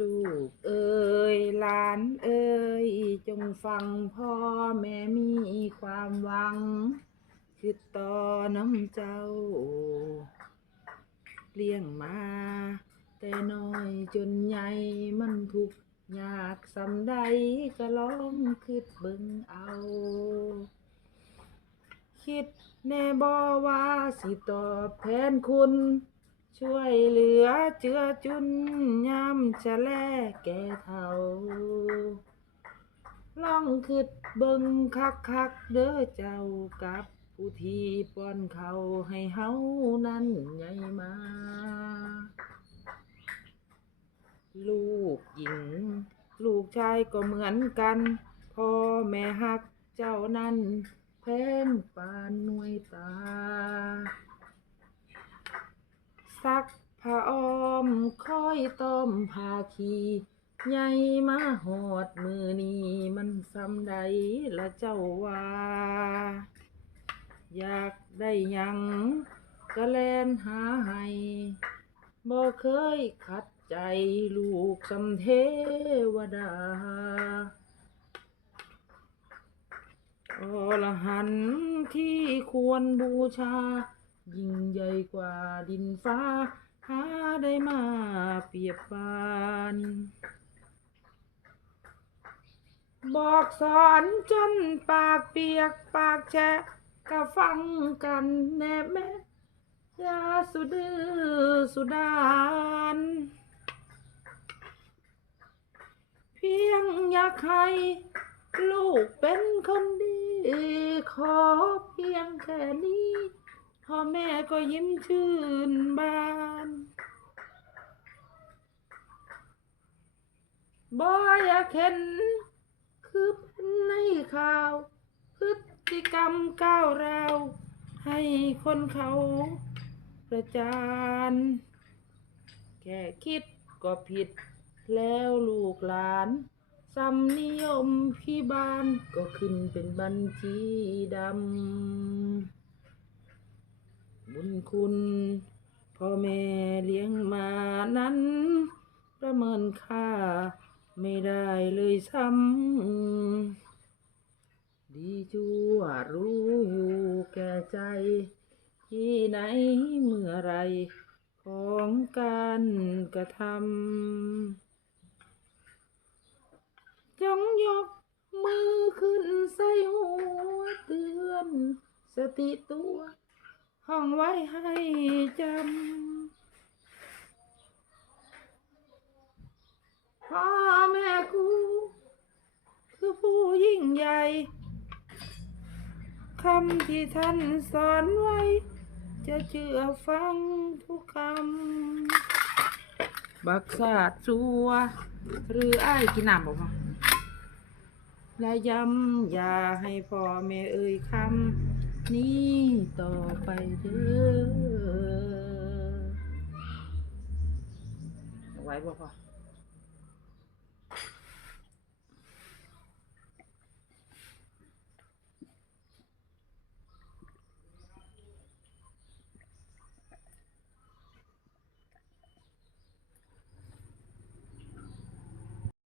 ลูกเอ๋ยหลานเอ๋ยจงฟังพ่อแม่มีความหวัง คือต่อน้ำเจ้า เลี้ยงมา แต่น้อยจนใหญ่มันทุกข์ยากสำใดก็ลองคิดเบิ่งเอา คิดแน่บ่ว่าสิตอบแทนคุณ ช่วยเหลือ เจือจุนยามจะแลแก่เท่าลองคิดเบิงคักคักเด้อเจ้ากับผู้ที่ป้อนเขาให้เฮานั้นใหญ่มา ลูกหญิง ลูกชายก็เหมือนกันพ่อแม่ฮักเจ้านั้นแพงปานหน่วยตา ซักผ้าอ้อ มคอยต้มผ้าขีใหญ่มาหอดมือนี้มันสำใดละเจ้าว่า อยากได้ยังก็แลนหาให้บ่เคยขัดใจลูกสำเทวดาอรหันที่ควรบูชา ยิ่งใหญ่กว่าดินฟ้า หาได้มาเปรียบปานบอกสอนจนปากเปียกปากแฉะก็ฟังกันแน่แม่ยาสุดือสุดานเพียงอยากให้ลูกเป็นคนดี ขอเพียงแค่นี้พ่อแม่ก็ยิ้มชื่น บ่อยากเห็น คือเป็นในข่าว พฤติกรรมก้าวร้าวให้คนเขาประจานแค่คิดก็ผิด แล้วลูกหลานสำนิยมพี่บ้านก็ขึ้นเป็นบัญชีดำ บุญคุณพ่อแม่เลี้ยงมานั้น ประเมินค่า ไม่ได้เลยซ้ำ ดีชั่วรู้อยู่แก่ใจ ที่ไหนเมื่อไรของการกระทำจงยกมือขึ้นใส่หัวเตือน สติตัวห้องไว้ให้จำ พ่อแม่กูคือผู้ยิ่งใหญ่คำที่ท่านสอนไว้ จะเชื่อฟังทุกคำ บักษาดซัว หรือไอ้กินน้ำบอกมาและย้ำอย่าให้พ่อแม่เอ่ยคำ นี้ต่อไปเด้อไว้บ่พอ